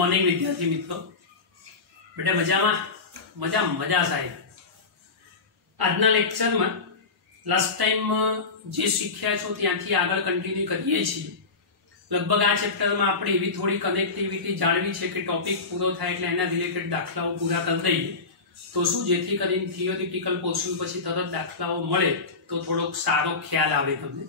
Morning विद्यार्थी मित्रों, बेटा मजा मजा मजा साहेब। आजना लेक्चर में लास्ट टाइम जे शीख्या छो त्यांथी आगळ कंटिन्यू करीए छीए। लगभग आ चेप्टर में आपणे एवी थोड़ी कनेक्टिविटी जाणवी छे के टॉपिक पूरो थाय એટલે એના રિલેટેડ દાખલાઓ પૂરા કરી દઈએ તો શું જેથી કરીને થિયોરિટિકલ પોર્શન પછી તરત દાખલાઓ મળે તો થોડોક સારો ખ્યાલ આવે તમને।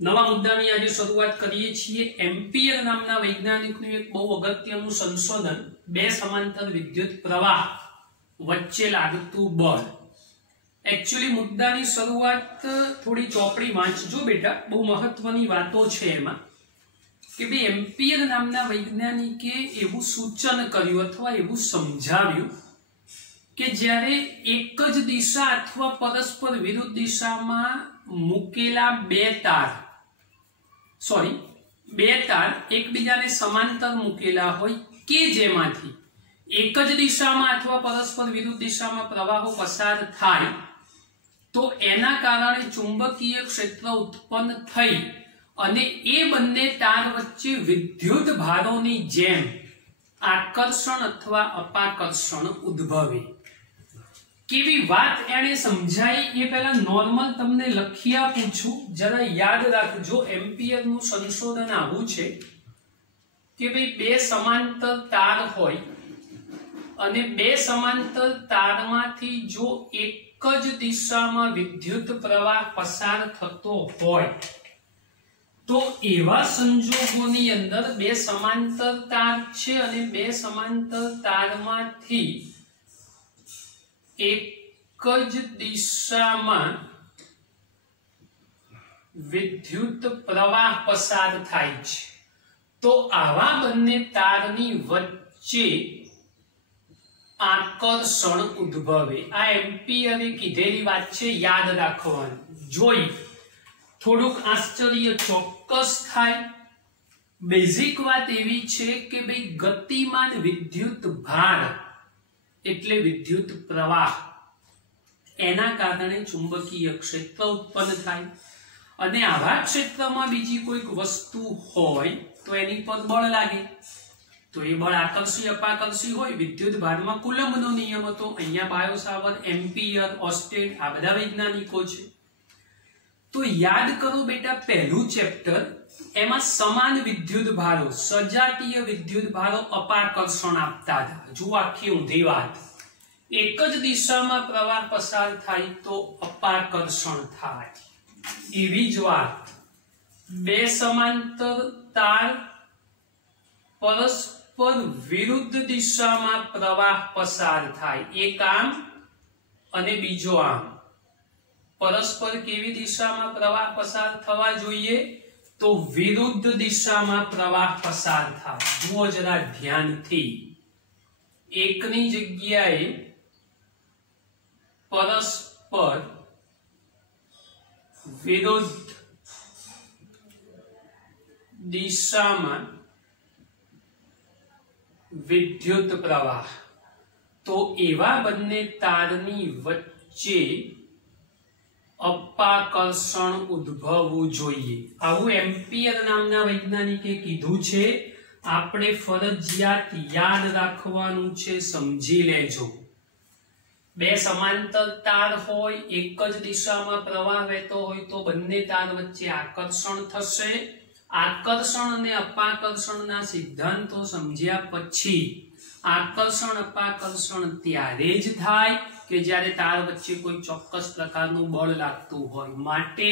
नवा मुद्दानी आज शुरुआत करीए छीए। एम्पियर नामना वैज्ञानिकनुं एक बहु अगत्यनुं संशोधन बे समांतर विद्युत प्रवाह वच्चे लागतुं बळ। एक्चुअली मुद्दानी शुरुआत थोड़ी चोपड़ी वांचजो बेटा, बहु महत्वनी वातो छे एमां के भाई एम्पियर नामना वैज्ञानिके एवुं सूचन कर्युं अथवा एवुं समजाव्युं के ज्यारे एक ज दिशा अथवा परस्पर विरुद्ध दिशामां मूकेला बे तार एकबीजाने समांतर मूकेला होय के जेमांथी एक ज दिशामां अथवा परस्पर विरुद्ध दिशामां प्रवाहो पसार थाय तो एना कारणे चुंबकीय क्षेत्र उत्पन्न थई अने ए बंने तार वच्चे विद्युत भारोनी जेम आकर्षण अथवा अपाकर्षण उद्भवे। केवी बात एने समझाई ए पहला नॉर्मल तमने लखिया पूछूं, जरा याद राखजो। एम्पियर नु संशोधन आवुं छे के भाई बे समांतर तार होय अने बे समांतर तारमांथी जो एक ज दिशामां विद्युत प्रवाह पसार थतो होय तो एवा संजोगोनी अंदर बे समांतर तार छे अने बे समांतर तारमांथी एक ज दिशामां विद्युत प्रवाह पसार थाय छे तो आवा बंने तारनी वच्चे आकर्षण उद्भवे। आ एम्पियरे कीधेली वात छे, याद राखवानी। जोई थोड़ुक आश्चर्य चोक्कस थाय। बेसिक बात एवी छे के भाई गतिमान विद्युत भार एटले विद्युत प्रवाह, एना कारणे चुंबकीय क्षेत्र उत्पन्न थाय अने आवा क्षेत्रमां बीजी कोईक वस्तु होय तो एनी पर बळ लागे तो ए बळ आकर्षी अपाकर्षी होय। विद्युत भारमां कूलम्बनो नियम हतो, अहींया बायो सावर्ट, एम्पियर, ऑस्टेड आ बधा वैज्ञानिको छे। तो याद करो बेटा, पहलू चेप्टर एमां समान विद्युत भारो, सजातीय विद्युत भारो अपाकर्षण आपता था। जो आखी ऊंधी वात, एक ज दिशामां प्रवाह पसार थाय तो अपाकर्षण थाय। एवी ज वात, बे समांतर तार परस्पर विरुद्ध दिशामां प्रवाह पसार थाय, एक आम अने बीजो आम। परस्पर केवी दिशामां प्रवाह पसार थवा जोईए तो विरुद्ध दिशामां प्रवाह पसार थाय। जुओ जरा ध्यानथी, एकनी जग्याए परस्पर विरुद्ध दिशामां विद्युत प्रवाह तो एवा बंने तारनी वच्चे अपाकर्षण उद्भवવું જોઈએ। આવું એમ્પિયર નામના વૈજ્ઞાનિકે કીધું છે। આપણે ફરજિયાત યાદ રાખવાનું છે, સમજી લેજો। બે સમાંતર તાર હોય, એક જ દિશામાં પ્રવાહ વહેતો હોય તો બંને તાર વચ્ચે આકર્ષણ થશે। આકર્ષણ અને અપાકર્ષણના સિદ્ધાંતો સમજ્યા પછી આકર્ષણ અપાકર્ષણ ત્યારે જ થાય કે જ્યારે તાર વચ્ચે કોઈ ચોક્કસ પ્રકારનું બળ લાગતું હોય। માટે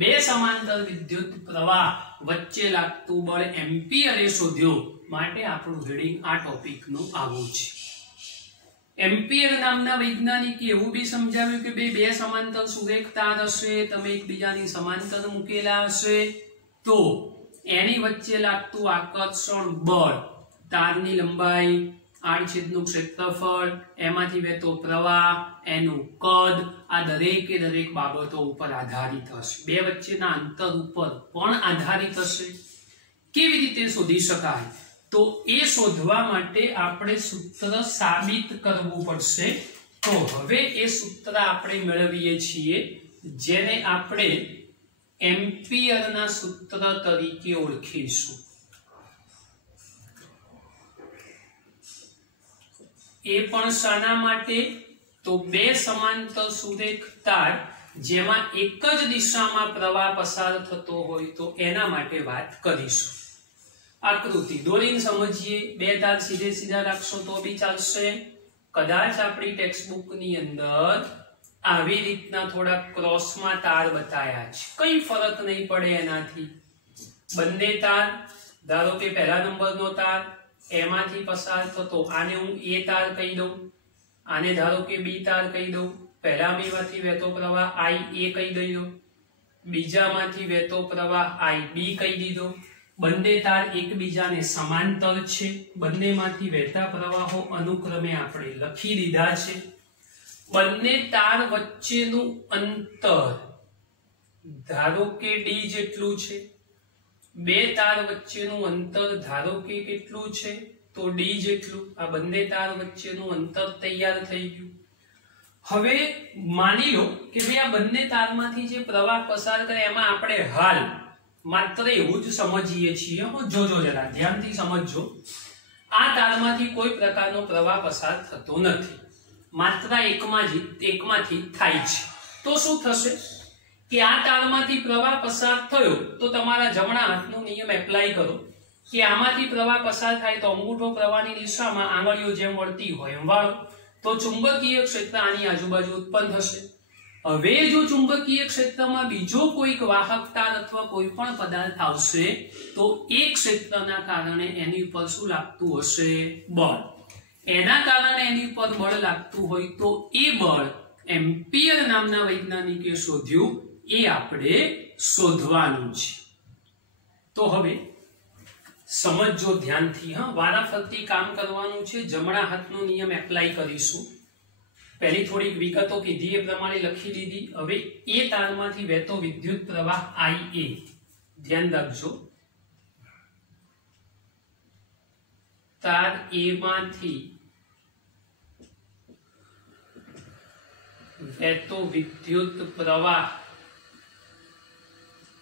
બે સમાંતર વિદ્યુત પ્રવાહ વચ્ચે લાગતું બળ એમ્પિયરે શોધ્યું। માટે આપણું હેડિંગ આ ટોપિકનું આવું છે। એમ્પિયર નામના વૈજ્ઞાનિકે એવું બી સમજાવ્યું કે બે સમાંતર સુરેખ તાર હશે, તમે એકબીજાની સમાંતર મૂકેલા હશે તો એની વચ્ચે લાગતું આકર્ષણ બળ, તારની લંબાઈ, આડછેદનું ક્ષેત્રફળ, એમાંથી વહેતો પ્રવાહ, એનું કદ, આ દરેકે દરેક બાબતો ઉપર આધારિત હશે। બે વચ્ચેના અંતર ઉપર પણ આધારિત હશે। કેવી રીતે શોધી શકાય? તો એ શોધવા માટે આપણે સૂત્ર સાબિત કરવું પડશે। તો હવે એ સૂત્ર આપણે મેળવીએ છીએ જેને આપણે એમ્પિયરના સૂત્ર તરીકે ઓળખીશું। એ પણ શાના માટે? તો બે સમાંતર સુરેખ તાર જેમાં એક જ દિશામાં પ્રવાહ પસાર થતો હોય તો એના માટે વાત કરીશું. આકૃતિ દોરીને સમજીએ. બે તાર સીધે સીધા રાખશો તો બી ચાલશે. કદાચ આપણી ટેક્સ્ટબુક ની અંદર આવી રીતના થોડા ક્રોસમાં તાર બતાયા છે, કઈ ફરક નહીં પડે એનાથી. બંને તાર, ધારો કે પહેલા નંબરનો તાર એમાંથી પસાર થતો, આને હું એ તાર કહી દઉં, આને ધારો કે બી તાર કહી દઉં. પહેલા બેમાંથી વહેતો પ્રવાહ I એ કહી દઉં, બીજામાંથી વહેતો પ્રવાહ I બી કહી દીધો. બંને તાર એકબીજાને સમાંતર છે, બંનેમાંથી વહેતા પ્રવાહો અનુક્રમે આપણે લખી દીધા છે. બંને તાર વચ્ચેનું અંતર ધારો કે d જેટલું છે. બે તાર વચ્ચેનું અંતર ધારો કે કેટલું છે? તો d જેટલું. આ બંને તાર વચ્ચેનું અંતર તૈયાર થઈ ગયું. હવે માની લો કે ભાઈ આ બંને તારમાંથી જે પ્રવાહ પસાર કરે એમાં આપણે હાલ માત્ર એવું જ સમજીએ છીએ. જોજો જરા ધ્યાનથી સમજજો. આ તારમાંથી કોઈ પ્રકારનો પ્રવાહ પસાર થતો નથી, માત્ર એકમાંથી થાય છે. તો શું થશે કે આ તારમાંથી પ્રવાહ પસાર થયો તો તમારા જમણા હાથનો નિયમ એપ્લાય કરો કે આમાંથી પ્રવાહ પસાર થાય તો અંગૂઠો પ્રવાહની દિશામાં આંગળીઓ જેમ વળતી હોય એમ વાળો, તો ચુંબકીય ક્ષેત્ર આની આજુબાજુ ઉત્પન્ન થશે. હવે જો ચુંબકીય ક્ષેત્રમાં બીજો કોઈક વાહક તાર અથવા કોઈ પણ પદાર્થ આવશે તો એ ક્ષેત્રના કારણે એની ઉપર શું લાગતું હશે? બળ. એના કારણે એની ઉપર બળ લાગતું હોય તો એ બળ એમ્પિયર નામના વૈજ્ઞાનિકે શોધ્યું, એ આપણે શોધવાનું છે. તો હવે સમજો ધ્યાનથી. વારાફરતી કામ કરવાનું છે. જમણા હાથનો નિયમ એપ્લાય કરીશું. પહેલી થોડીક વિગતો કીધી એ પ્રમાણે લખી દીધી. હવે એ તારમાંથી વહેતો વિદ્યુત પ્રવાહ IA, ધ્યાન રાખજો, તાર A માંથી વહેતો વિદ્યુત પ્રવાહ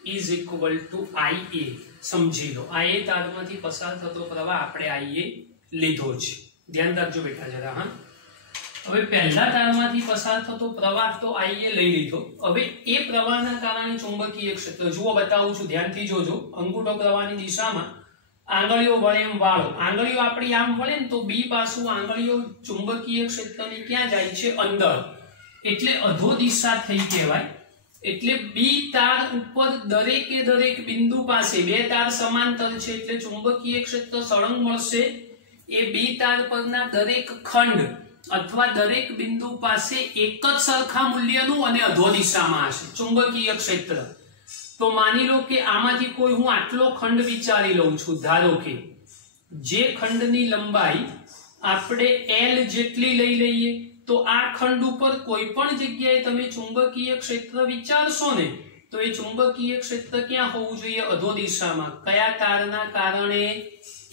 is equal to IA. સમજી લો, આ એ તારમાંથી પસાર થતો પ્રવાહ આપણે IA લીધો છે. ધ્યાન રાખજો બેટા જરા. હવે પહેલા તારમાંથી પસાર થતો પ્રવાહ તો IA લઈ લીધો. હવે એ પ્રવાહના કારણે ચુંબકીય ક્ષેત્ર, જુઓ બતાવું છું, ધ્યાનથી જોજો. અંગૂઠો પ્રવાહની દિશામાં આંગળીઓ વળે એમ વાળો. આંગળીઓ આપણી આમ વળે ને તો બી પાછું આંગળીઓ ચુંબકીય ક્ષેત્રની ક્યાં જાય છે? અંદર. એટલે અધો દિશા થઈ કહેવાય. એટલે બી તાર ઉપર દરેકે દરેક બિંદુ પાસે બે તાર સમાંતર છે એટલે ચુંબકીય ક્ષેત્ર સળંગ મળશે. એ બી તાર પરના દરેક ખંડ અથવા દરેક બિંદુ પાસે એક જ સરખા મૂલ્યનું અને અધો દિશામાં હશે ચુંબકીય ક્ષેત્ર. તો માની લો કે આમાંથી કોઈ હું આટલો ખંડ વિચારી લઉં છું. ધારો કે જે ખંડની લંબાઈ આપણે L જેટલી લઈ લઈએ તો આ ખંડ ઉપર કોઈ પણ જગ્યાએ તમે ચુંબકીય ક્ષેત્ર વિચારશો ને તો એ ચુંબકીય ક્ષેત્ર ક્યાં હોવું જોઈએ? અધો દિશામાં. કયા તારના કારણે?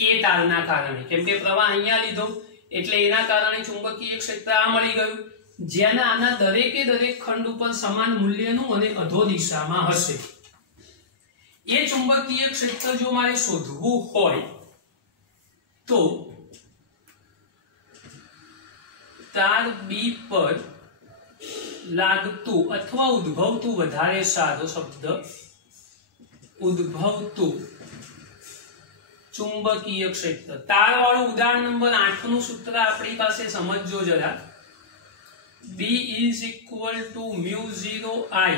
એ તારના કારણે. કેમ કે પ્રવાહ અહીંયા લીધો એટલે એના કારણે ચુંબકીય ક્ષેત્ર આ મળી ગયું, જેના આના દરેકે દરેક ખંડ ઉપર સમાન મૂલ્યનું અને અધો દિશામાં હશે. એ ચુંબકીય ક્ષેત્ર જો મારે શોધવું હોય તો તાર બી પર લાગતું અથવા ઉદ્ભવતું, વધારે સારો શબ્દ, ઉદ્ભવતું ચુંબકીય ક્ષેત્ર. તાર વાળું ઉદાહરણ નંબર 8 નું સૂત્ર આપણી પાસે સમજજો જરા. B is equal to μ0I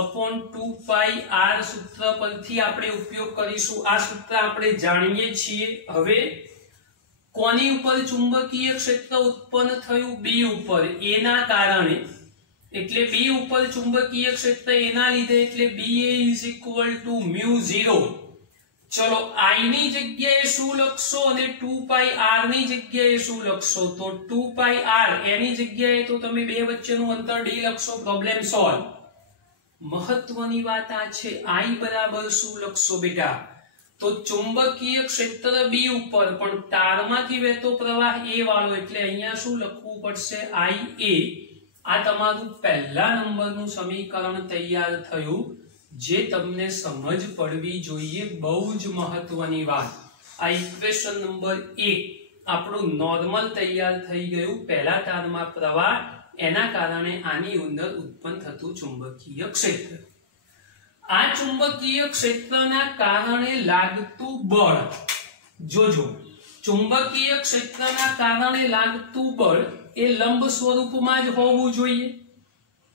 upon 2 pi r સૂત્ર પરથી આપણે ઉપયોગ કરીશું. આ સૂત્ર આપણે જાણીએ છીએ. હવે કોની ઉપર ચુંબકીય ક્ષેત્ર ઉત્પન્ન થયું? બી ઉપર. એના કારણે, એટલે બી ઉપર ચુંબકીય ક્ષેત્ર એના લીધે, એટલે BA is equal to μ0. ચલો I ની જગ્યાએ શું લખશો અને 2 pi r ની જગ્યાએ શું લખશો? તો 2 pi r એની જગ્યાએ તો તમે બે વચ્ચેનું અંતર d લખશો, પ્રોબ્લેમ સોલ્વ. મહત્વની વાત આ છે, I બરાબર શું લખશો બેટા? તો ચુંબકીય ક્ષેત્ર બી ઉપર પણ તારમાંથી વહેતો પ્રવાહ એ વાળો, એટલે અહીંયા શું લખવું પડશે? IA. આ તમારું પહેલા નંબરનું સમીકરણ તૈયાર થયું, જે તમને સમજ પડવી જોઈએ. બહુ જ મહત્વની વાત. આ ઇક્વેશન નંબર 1 આપણું નોર્મલ તૈયાર થઈ ગયું પહેલા તારમાં પ્રવાહ, એના કારણે આની અંદર ઉત્પન્ન થતું ચુંબકીય ક્ષેત્ર. આ ચુંબકીય ક્ષેત્રના કારણે લાગતું બળ, જોજો ચુંબકીય ક્ષેત્રના કારણે લાગતું બળ એ લંબ સ્વરૂપમાં જ હોવું જોઈએ.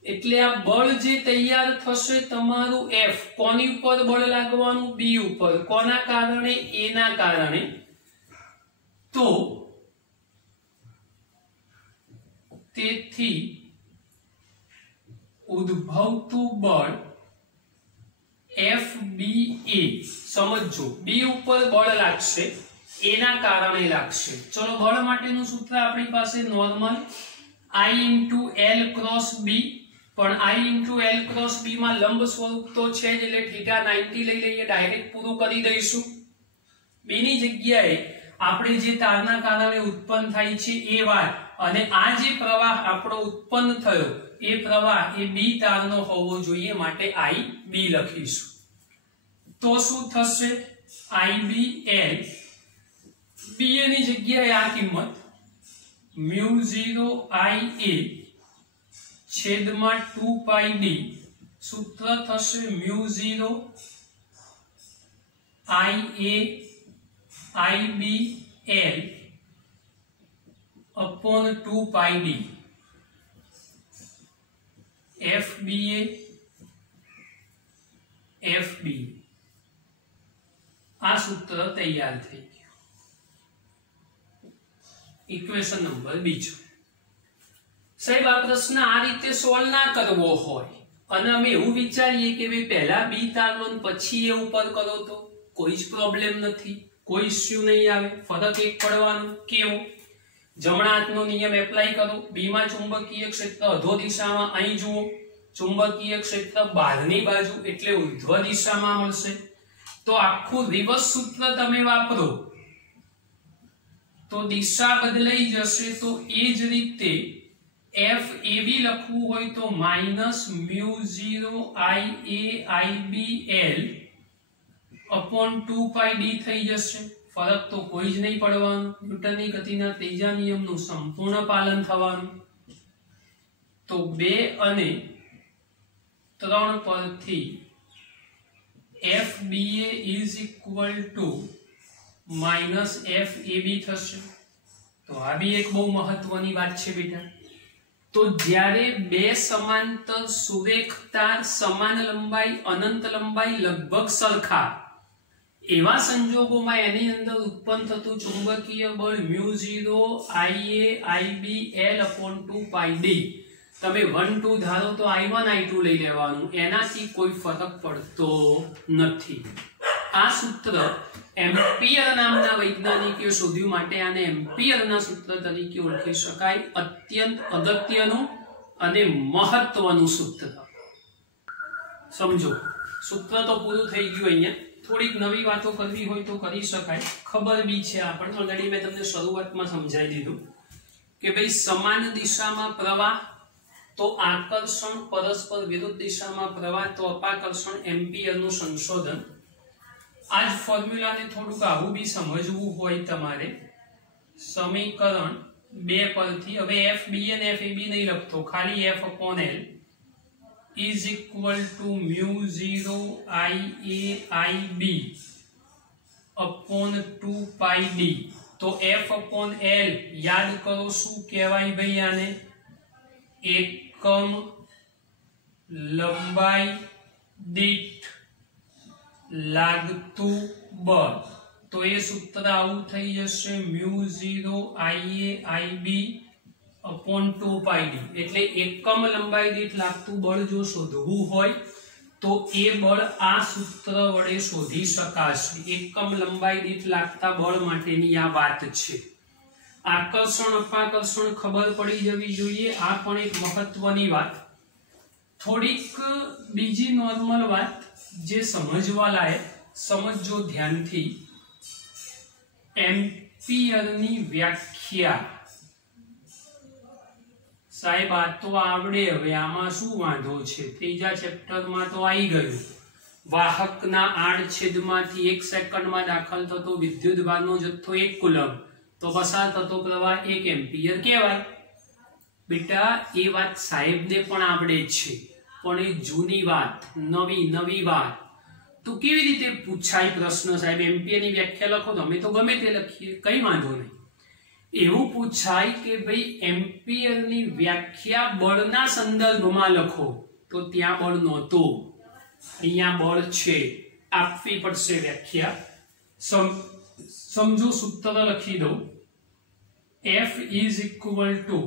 એટલે આ બળ જે તૈયાર થશે તમારું F, કોની ઉપર બળ લાગવાનું? B ઉપર. કોના કારણે? A ના કારણે. તો તેથી ઉદ્ભવતું બળ FBA, સમજો B ઉપર બળ લાગશે, A ના કારણે લાગશે. ચલો બળ માટેનું સૂત્ર આપણી પાસે નોર્મલ I × L × B, પણ I × L × B માં લંબ સ્વરૂપ તો છે જ, એટલે થીટા 90 લઈ લઈએ, ડાયરેક્ટ પૂરું કરી દઈશું. B ની જગ્યાએ આપણે જે તારના કારણે ઉત્પન્ન થાય છે એ વાત, અને આ જે પ્રવાહ આપણો ઉત્પન્ન થયો એ પ્રવાહ એ B તારનો હોવો જોઈએ, માટે IB લખીશું. તો શું થશે? IBL, BA ની જગ્યાએ આ કિંમત μ0 IA છેદમાં 2πd, સૂત્ર થશે μ0 IA IBL upon 2πd. FBA FB, આ સૂત્ર તૈયાર થઈ ગયું. Equation number 2. સાહેબ આ પ્રશ્ન આ રીતે સોલ્વ ના કરવો હોય અને અમે એવું વિચારીએ કે ભાઈ પહેલા B તાર લો પછી એ ઉપર કરો તો કોઈ જ પ્રોબ્લેમ નથી, કોઈ ઇશ્યુ નહીં આવે. ફરક એક પડવાનો, કેવો? જમણા હાથનો નિયમ એપ્લાય કરો. B માં ચુંબકીય ક્ષેત્ર અધો દિશામાં, અહીં જુઓ ચુંબકીય ક્ષેત્ર બહારની બાજુ એટલે ઉર્ધ્વ દિશામાં મળશે. તો આખું રિવર્સ સૂત્ર તમે વાપરો તો દિશા બદલાઈ જશે. તો એ જ રીતે FAB લખવું હોય તો -μ0 IAIBL upon 2πd થઈ જશે. ફરક તો કોઈ જ નહીં પડવાનો. ન્યૂટનની ગતિના ત્રીજા નિયમનું સંપૂર્ણ પાલન થવાનું. તો 2 અને 3 પરથી FBA is equal to -FAB થશે. તો આ બી એક બહુ મહત્વની વાત છે બેટા. તો જ્યારે બે સમાંતર સુરેખ તાર સમાન લંબાઈ, અનંત લંબાઈ, લગભગ સરખા, એવા સંજોગોમાં એની અંદર ઉત્પન્ન થતું ચુંબકીય બળ μ0 IAIBL upon 2πd. તમે 1 2 ધારો તો I1 I2 લઈ લેવાનું, એનાથી કોઈ ફરક પડતો નથી. આ સૂત્ર એમ્પિયર નામના વૈજ્ઞાનિકે શોધ્યું, માટે આને એમ્પિયરના સૂત્ર તરીકે ઓળખી શકાય. અત્યંત અગત્યનું અને મહત્વનું સૂત્ર. સમજો, સૂત્ર તો પૂરું થઈ ગયું. અહીંયા થોડીક નવી વાતો કરવી હોય તો કરી શકાય. ખબર બી છે આપણને, ઓલરેડી મેં તમને શરૂઆતમાં સમજાવી દીધું કે ભાઈ સમાન દિશામાં પ્રવાહ તો આકર્ષણ, પરસ્પર વિરુદ્ધ દિશામાં પ્રવાહ તો અપાકર્ષણ. એમ્પિયરનું સંશોધન. આજ ફોર્મ્યુલાને થોડુંક આવું બી સમજવું હોય તમારે. સમીકરણ 2 પરથી હવે FBA અને FAB નહીં લખતો, ખાલી F/L is equal to μ0 IAIB upon 2πd. તો F/L યાદ કરો શું કહેવાય ભાઈ? આને એકમ લંબાઈ દીઠ લાગતું બળ. તો એ સૂત્ર આવું થઈ જશે μ0 IAIB upon 2πd. એટલે એકમ લંબાઈ દીઠ લાગતું બળ જો શોધવું હોય તો એ બળ આ સૂત્ર વડે શોધી શકાશે. એકમ લંબાઈ દીઠ લાગતા બળ માટેની આ વાત છે. આકર્ષણ, અપાકર્ષણ ખબર પડી જવી જોઈએ. આ પણ એક મહત્વની વાત. થોડીક બીજી નોર્મલ વાત જે સમજવા લાયક, સમજો ધ્યાનથી. એમ્પિયરની વ્યાખ્યા સાહેબ આ તો આવડે, હવે આમાં શું વાંધો છે? ત્રીજા ચેપ્ટરમાં તો આવી ગયું. વાહકના આડછેદમાંથી 1 સેકન્ડમાં દાખલ થતો વિદ્યુતભારનો જથ્થો 1 કુલમ. તો પસાર થતો પ્રવાહ 1 એમ્પિયર કહેવાય। બેટા એ વાત સાહેબને પણ આવડે છે, પણ એ જૂની વાત, નવી વાત તો કેવી રીતે પૂછાય પ્રશ્ન? સાહેબ એમ્પિયરની વ્યાખ્યા લખો તો અમે તો ગમે તે લખીએ, કઈ વાંધો નહીં। એવું પૂછાય કે ભાઈ એમ્પિયરની વ્યાખ્યા બળના સંદર્ભમાં લખો, તો ત્યાં બળ નહોતું, અહીંયા બળ છે, આપવી પડશે વ્યાખ્યા। સમજો સૂત્ર લખી દઉં, F is equal to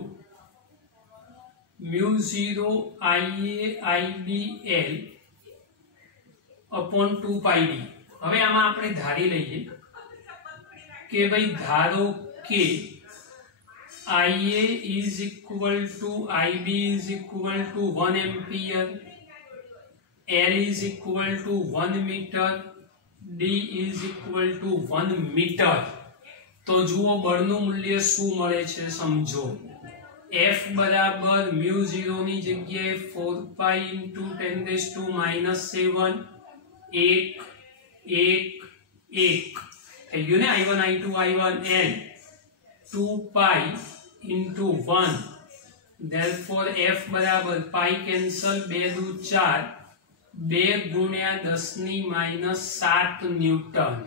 μ0 Ia IBL upon 2 pi d। હવે આમાં આપણે ધારી લઈએ કે ભાઈ ધારો કે Ia is equal to IB is equal to 1 ampere, L is equal to 1 meter, D is equal to 1 meter। તો જુઓ બળનું મૂલ્ય શું મળે છે સમજો। F બરાબર μ0 ની જગ્યાએ 4 pi into 10⁻⁻⁷ 1 થઈ ગયું ને, I1 I2 I1 L 2 pi into 1, therefore F બરાબર pi cancel 2 દુ 4, 2 ગુણ્યા 10⁻⁷ ન્યૂટન।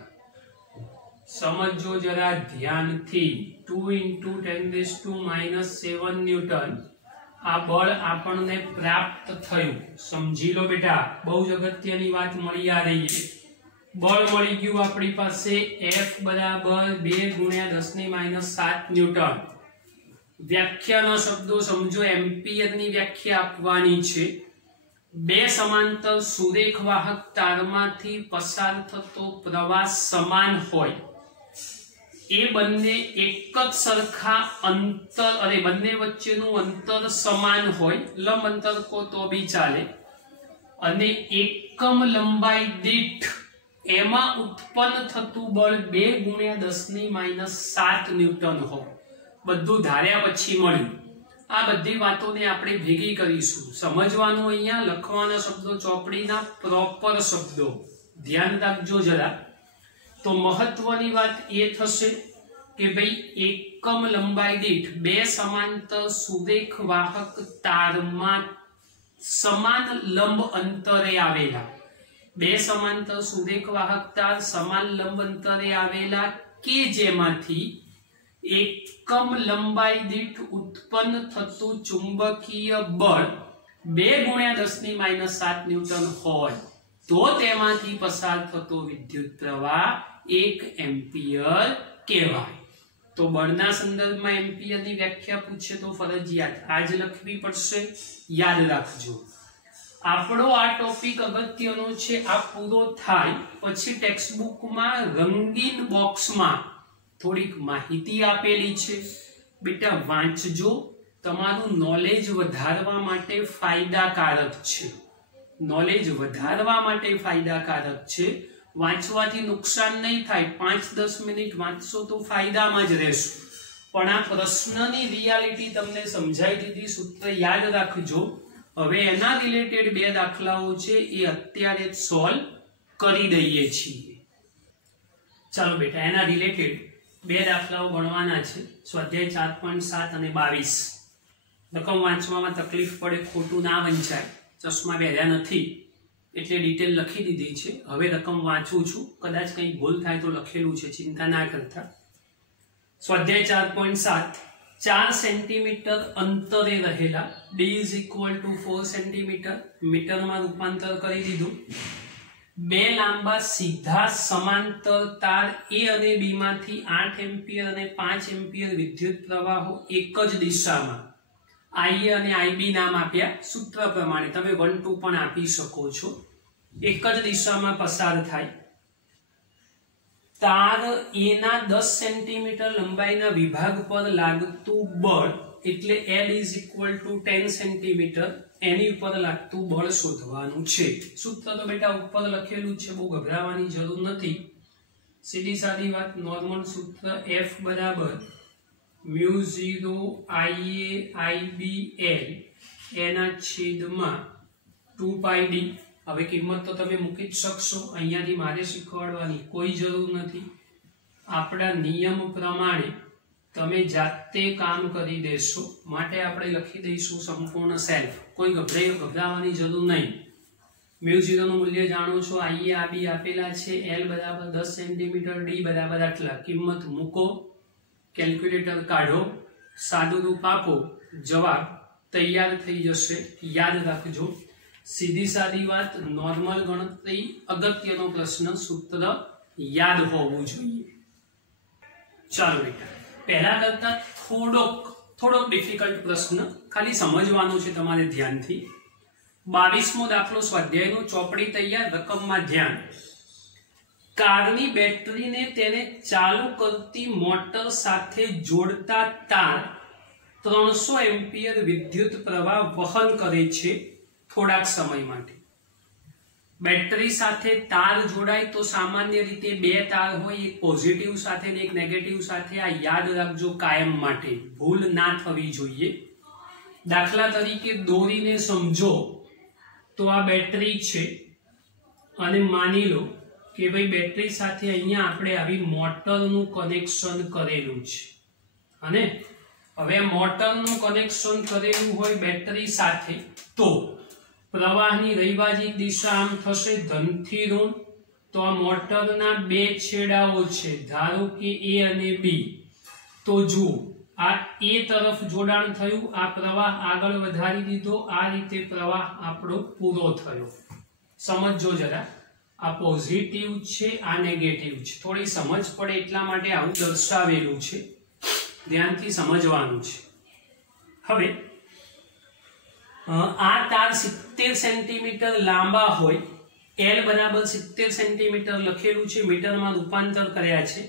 સમજો જરા ધ્યાનથી, 2 into 10⁻⁷ ન્યૂટન આ બળ આપણને પ્રાપ્ત થયું। સમજી લો બેટા, બહુ જ અગત્યની વાત મળી આ રહી છે। બળ મળી ગયું આપણી પાસે, F બરાબર 2 ગુણ્યા 10⁻⁷ ન્યૂટન। વ્યાખ્યાના શબ્દો સમજો, એમ્પિયરની વ્યાખ્યા આપવાની છે। બે સમાંતર સુરેખ વાહક તારમાંથી પસાર થતો પ્રવાહ સમાન હોય, એ બંને એક જ સરખા અંતર અને બંને વચ્ચેનું અંતર સમાન હોય, લંબ અંતર કો તો બી ચાલે, અને એકમ લંબાઈ દીઠ એમાં ઉત્પન્ન થતું બળ 2 ગુણ્યા 10⁻⁷ ન્યૂટન હોય। બધું ધાર્યા પછી મળ્યું। આ બધી વાતોને આપણે ભેગી કરીશું। સમજવાનું અહીંયા લખવાના શબ્દો ચોપડીના પ્રોપર શબ્દો, ધ્યાન રાખજો જરા। તો મહત્વની વાત એ થશે કે ભાઈ એકમ લંબાઈ દીઠ બે સમાંતર સુરેખ વાહક તારમાં સમાન લંબ અંતરે આવેલા, બે સમાંતર સુરેખ વાહક તાર સમાન લંબ અંતરે આવેલા કે જેમાંથી એકમ લંબાઈ દીઠ ઉત્પન્ન થતું ચુંબકીય બળ 2 ગુણ્યા 10⁻⁷ ન્યૂટન હોય, તો તેમાંથી પસાર થતો વિદ્યુત પ્રવાહ 1 એમ્પિયર કહેવાય। તો બળના સંદર્ભમાં એમ્પિયરની વ્યાખ્યા પૂછે તો ફરજિયાત આજ લખવી પડશે, યાદ રાખજો। આપણો આ ટોપિક અગત્યનો છે। આ પૂરો થાય પછી ટેક્સ્ટબુકમાં રંગીન બોક્સમાં થોડીક માહિતી આપેલી છે, બેટા વાંચજો, તમારું નોલેજ વધારવા માટે ફાયદાકારક છે। નોલેજ વધારવા માટે ફાયદાકારક છે। વાંચવાથી નુકસાન નહીં થાય, 5-10 મિનિટ વાંચશો તો ફાયદામાં જ રહેશો। પણ આ પ્રશ્નની રિયાલિટી તમને સમજાઈ દીધી, સૂત્ર યાદ રાખજો। હવે એના રિલેટેડ બે દાખલાઓ છે, એ અત્યારે જ સોલ્વ કરી દઈએ છીએ। ચાલો બેટા, એના રિલેટેડ બે દાખલાઓ ગણવાના છે, સ્વાધ્યાય 4.7 અને 22। રકમ વાંચવામાં તકલીફ પડે, ખોટું ના વંચાય, ચશ્મા પહેર્યા નથી એટલે ડિટેલ લખી દીધી છે। હવે રકમ વાંચું છું, કદાચ કંઈ ભૂલ થાય તો લખેલું છે, ચિંતા ના કરતા। સ્વાધ્યાય 4.7, 4 સેન્ટીમીટર અંતરે રહેલા d is equal to 4 centimetre, મીટરમાં રૂપાંતર કરી દીધું। બે લાંબા સીધા સમાંતર તાર A અને B માંથી 8 એમ્પિયર અને 5 એમ્પિયર વિદ્યુત પ્રવાહો એક જ દિશામાં, IA અને IB નામ આપ્યા સૂત્ર પ્રમાણે, તમે 1 2 પણ આપી શકો છો, એક જ દિશામાં પસાર થાય। તાર A ના 10 સેન્ટીમીટર લંબાઈના વિભાગ પર લાગતું બળ એટલે L is equal to 10 centimetre, એની ઉપર લાગતું બળ શોધવાનું છે। સૂત્ર તો બેટા ઉપર લખેલું છે, બહુ ગભરાવાની જરૂર નથી, સીધી સાદી વાત, નોર્મલ સૂત્ર F બરાબર μ0 Ia IBL એના છેદમાં 2 pi d। હવે કિંમત તો તમે મૂકી જ શકશો, અહીંયાથી મારે શીખવાડવાની કોઈ જરૂર નથી। આપણા નિયમ પ્રમાણે તમે જાતે કામ કરી દેશો માટે આપણે લખી દઈશું સંપૂર્ણ સેલ્ફ. કોઈ ગભરાવાની જરૂર નહીં. μ0 નું મૂલ્ય જાણો છો. આઈએ આ બી આપેલા છે. l બરાબર 10 સેન્ટીમીટર, d બરાબર આટલા. કિંમત મૂકો, કેલ્ક્યુલેટર કાઢો, સાદું રૂપ આપો, જવાબ તૈયાર થઈ જશે. યાદ રાખજો, સીધી સાદી વાત, નોર્મલ ગણતરી, અગત્યનો પ્રશ્ન, સૂત્ર યાદ હોવું જોઈએ. ચાલો બેટા, પહેલા કરતા થોડોક ડિફિકલ્ટ પ્રશ્ન ખાલી સમજવાનો છે તમારે ધ્યાનથી. 22મો દાખલો સ્વાધ્યાયનો. ચોપડી તૈયાર, રકમમાં ધ્યાન. કારની બેટરીને તેને ચાલુ કરતી મોટર સાથે જોડતા તાર 300 એમ્પિયર વિદ્યુત પ્રવાહ વહન કરે છે થોડાક સમય માટે. બેટરી સાથે તાર જોડાય તો સામાન્ય રીતે બે તાર હોય, એક પોઝિટિવ સાથે ને એક નેગેટિવ સાથે. આ યાદ રાખજો કાયમ માટે, ભૂલ ના થવી જોઈએ. દાખલા તરીકે દોરીને સમજો તો આ બેટરી છે અને માની લો કે ભાઈ બેટરી સાથે અહીંયા આપણે આવી મોટરનું કનેક્શન કરેલું છે. અને હવે મોટરનું કનેક્શન કરેલું હોય બેટરી સાથે તો પ્રવાહની રૈવાજિક દિશા આમ થશે ધનથી ઋણ. તો આ મોટરના બે છેડાઓ છે, ધારો કે A અને B. તો જુઓ, આ A તરફ જોડાણ થયું, આ પ્રવાહ આગળ વધારી દીધો, આ રીતે પ્રવાહ આપણો પૂરો થયો. સમજો જરા, આ પોઝિટિવ છે, આ નેગેટિવ છે. થોડી સમજ પડે એટલા માટે આવું દર્શાવેલું છે, ધ્યાનથી સમજવાનું છે. હવે આ તાર 70 સેન્ટીમીટર લાંબા હોય, L બરાબર 70 સેન્ટીમીટર લખેલું છે, મીટરમાં રૂપાંતર કર્યા છે.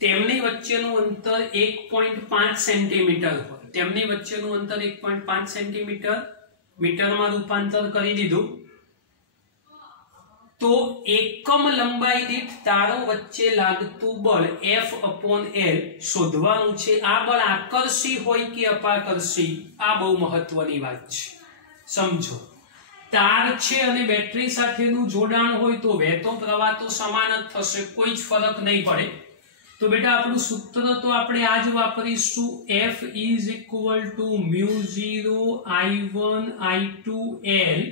તેમની વચ્ચેનું અંતર 1.5 સેન્ટીમીટર હોય. તેમની વચ્ચેનું અંતર 1.5 સેન્ટીમીટર, મીટરમાં રૂપાંતર કરી દીધું. તો એકમ લંબાઈ દીઠ તારો વચ્ચે લાગતું બળ F/L શોધવાનું છે. આ બળ આકર્ષી હોય કે અપાકર્ષી, આ બહુ મહત્વની વાત છે. સમજો, તાર છે અને બેટરી સાથેનું જોડાણ હોય તો વહેતો પ્રવાહ તો સમાન જ થશે, કોઈ જ ફરક નહીં પડે. તો બેટા આપણું સૂત્ર તો આપણે આ જ વાપરીશું. F is equal to μ0 I1 I2L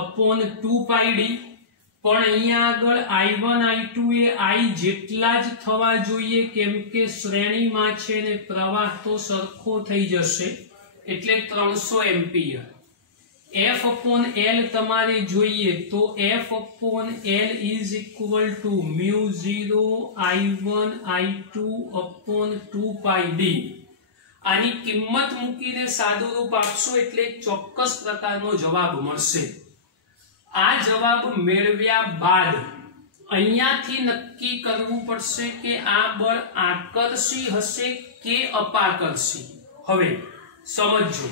upon 2πd. પણ અહીંયા આગળ I1 I2 એ I જેટલા જ થવા જોઈએ, કેમ કે શ્રેણીમાં છે ને પ્રવાહ તો સરખો થઈ જશે, એટલે 300 એમ્પિયર. F/L તમારે જોઈએ તો F/L is equal to μ0 I1 I2 upon 2πd. આની કિંમત મૂકીને સાદું રૂપ આપશો એટલે ચોક્કસ પ્રકારનો જવાબ મળશે. આ જવાબ મેળવ્યા બાદ અહીંયાથી નક્કી કરવું પડશે કે આ બળ આકર્ષી હશે કે અપાકર્ષી. હવે સમજો,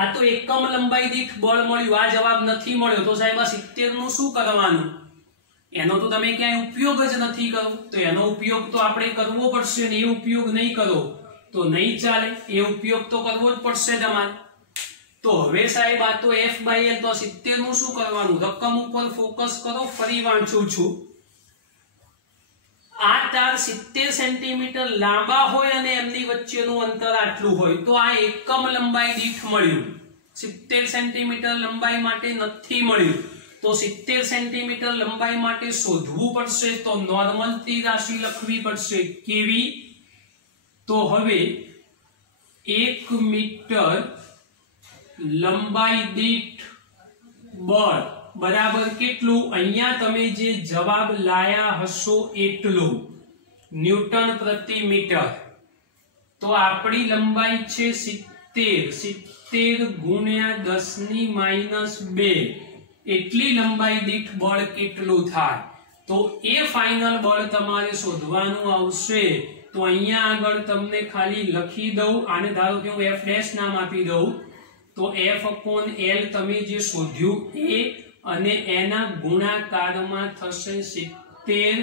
આ તો એકમ લંબાઈ દીઠ બળ મળ્યું, આ જવાબ નથી મળ્યો તો સાહેબ આ 70 નું શું કરવાનું? એનો તો તમે ક્યાંય ઉપયોગ જ નથી કરો, તો એનો ઉપયોગ તો આપણે કરવો પડશે ને. એ ઉપયોગ નહીં કરો તો નહીં ચાલે, એ ઉપયોગ તો કરવો જ પડશે તમારે. તો હવે સાહેબ આ તો F/L, તો 70 નું શું કરવાનું? રકમ ઉપર ફોકસ કરો. ફરી વાંચું છું, આ તાર 70 સેન્ટીમીટર લાંબા હોય અને એમની વચ્ચેનું અંતર આટલું હોય તો આ એકમ લંબાઈ દીઠ મળ્યું. 70 સેન્ટીમીટર લંબાઈ માટે નથી મળ્યું, તો 70 સેન્ટીમીટર લંબાઈ માટે શોધવું પડશે. તો નોર્મલથી રાશિ લખવી પડશે. કેવી? તો હવે 1 મીટર લંબાઈ દીઠ બળ બરાબર કેટલું? અહીંયા તમે જે જવાબ લાયા હશો એટલું, ન્યૂટન પ્રતિ મીટર. તો આપણી લંબાઈ છે 70 ગુણ્યા 10⁻². એટલી લંબાઈ દીઠ બળ કેટલું થાય? તો એ ફાઇનલ બળ તમારે શોધવાનું આવશે. તો અહીંયા આગળ તમને ખાલી લખી દઉં, આને ધારો કે હું F' નામ આપી દઉં. તો F/L તમે જે શોધ્યું એ અને એના ગુણાકારમાં થશે 70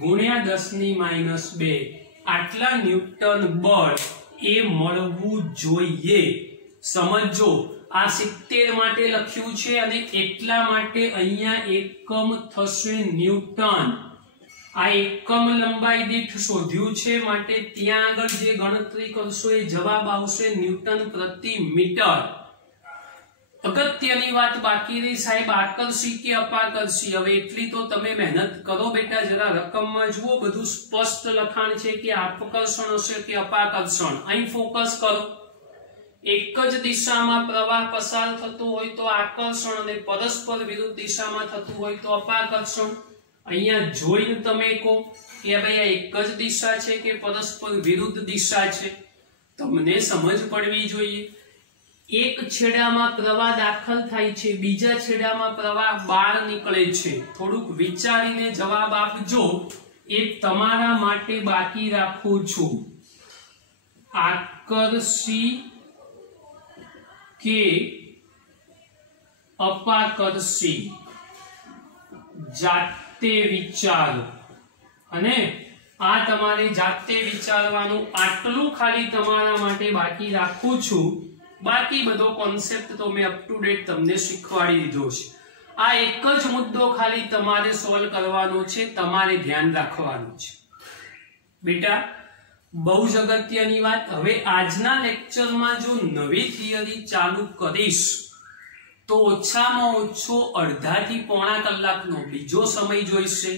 ગુણ્યા 10⁻². આટલા ન્યૂટન બળ એ મળવું જોઈએ. સમજો, આ 70 માટે લખ્યું છે અને એટલા માટે અહીંયા એકમ થશે ન્યૂટન. આ એકમ લંબાઈ દીઠ શોધ્યું છે, માટે ત્યાં આગળ જે ગણતરી કરશો એ જવાબ આવશે ન્યૂટન પ્રતિ મીટર. અગત્યની વાત બાકી રહી સાહેબ, આકર્ષી કે અપાકર્ષી. હવે એટલી તો તમે મહેનત કરો બેટા, જરા રકમમાં જુઓ, બધું સ્પષ્ટ લખાણ છે કે આપકર્ષણ હશે કે અપાકર્ષણ. અહીં ફોકસ કરો. એક જ દિશામાં પ્રવાહ પસાર થતો હોય તો આકર્ષણ અને પરસ્પર વિરુદ્ધ દિશામાં થતું હોય તો અપાકર્ષણ. અહીંયા જોઈને તમે કહો કે ભાઈ આ એક જ દિશા છે કે પરસ્પર વિરુદ્ધ દિશા છે, તમને સમજ પડવી જોઈએ. એક છેડામાં પ્રવાહ દાખલ થાય છે, બીજા છેડામાં પ્રવાહ બહાર નીકળે છે. થોડુંક વિચારીને જવાબ આપજો, એ તમારા માટે બાકી રાખું છું. આકર્ષી કે અપાકર્ષી જાતે વિચારો. અને આ તમારે જાતે વિચારવાનું, આટલું ખાલી તમારા માટે બાકી રાખું છું. બાકી બધો કોન્સેપ્ટ તો મેં અપ ટુ ડેટ તમને શીખવાડી દીધો છે. આ એક જ મુદ્દો ખાલી તમારે સોલ્વ કરવાનો છે, તમારે ધ્યાન રાખવાનું છે બેટા. બહુ જ અગત્યની વાત. હવે આજના લેક્ચરમાં જો નવી થિયરી ચાલુ કરીશ તો ઓછામાં ઓછો અડધાથી પોણા કલાકનો બીજો સમય જોઈશે.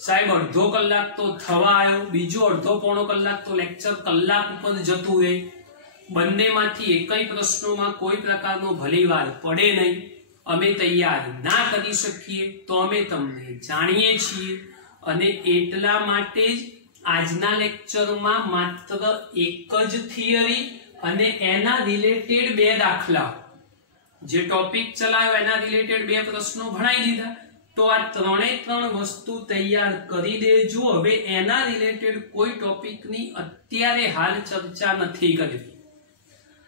સાહેબ અડધો કલાક તો થવા આવ્યો, બીજો અડધો પોણો કલાક તો લેક્ચર કલાક ઉપર જતું રહે. બંનેમાંથી એકય પ્રશ્નોમાં કોઈ પ્રકારનો ભલીવાર પડે નહીં. અમે તૈયાર ના કરી શકીએ તો અમે તમને જાણીએ છીએ, અને એટલા માટે જ આજના લેક્ચરમાં માત્ર એક જ થિયરી અને એના રિલેટેડ 2 દાખલા, જે ટોપિક ચલાવ્યો એના રિલેટેડ 2 પ્રશ્નો ભણાવી દીધા. તો આ 3 વસ્તુ તૈયાર કરી દેજો. હવે એના રિલેટેડ કોઈ ટોપિકની અત્યારે હાલ ચર્ચા નથી કરવી.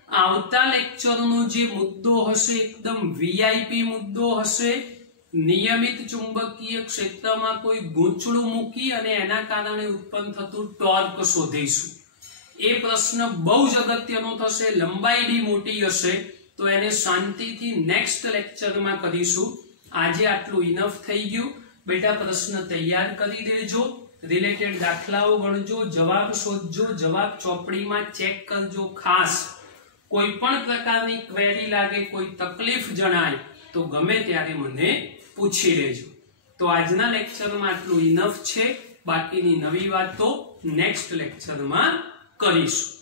આવતા લેક્ચરનો જે મુદ્દો હશે એકદમ વીઆઈપી મુદ્દો હશે. નિયમિત ચુંબકીય ક્ષેત્રમાં કોઈ ગૂંચળું મૂકી અને એના કારણે ઉત્પન્ન થતું ટોર્ક શોધીશું. એ પ્રશ્ન બહુ જ અગત્યનો થશે, લંબાઈ બી મોટી હશે, તો એને શાંતિથી નેક્સ્ટ લેક્ચરમાં કરીશું. આજે આટલું ઇનફ થઈ ગયું બેટા. પ્રશ્ન તૈયાર કરી દેજો, રિલેટેડ દાખલાઓ ગણજો, જવાબ શોધજો, જવાબ ચોપડીમાં ચેક કરજો. ખાસ કોઈ પણ પ્રકારની ક્વેરી લાગે, કોઈ તકલીફ જણાય તો ગમે ત્યારે મને પૂછી લેજો. તો આજના લેક્ચરમાં આટલું ઇનફ છે. બાકીની નવી વાતો નેક્સ્ટ લેક્ચરમાં કરીશું.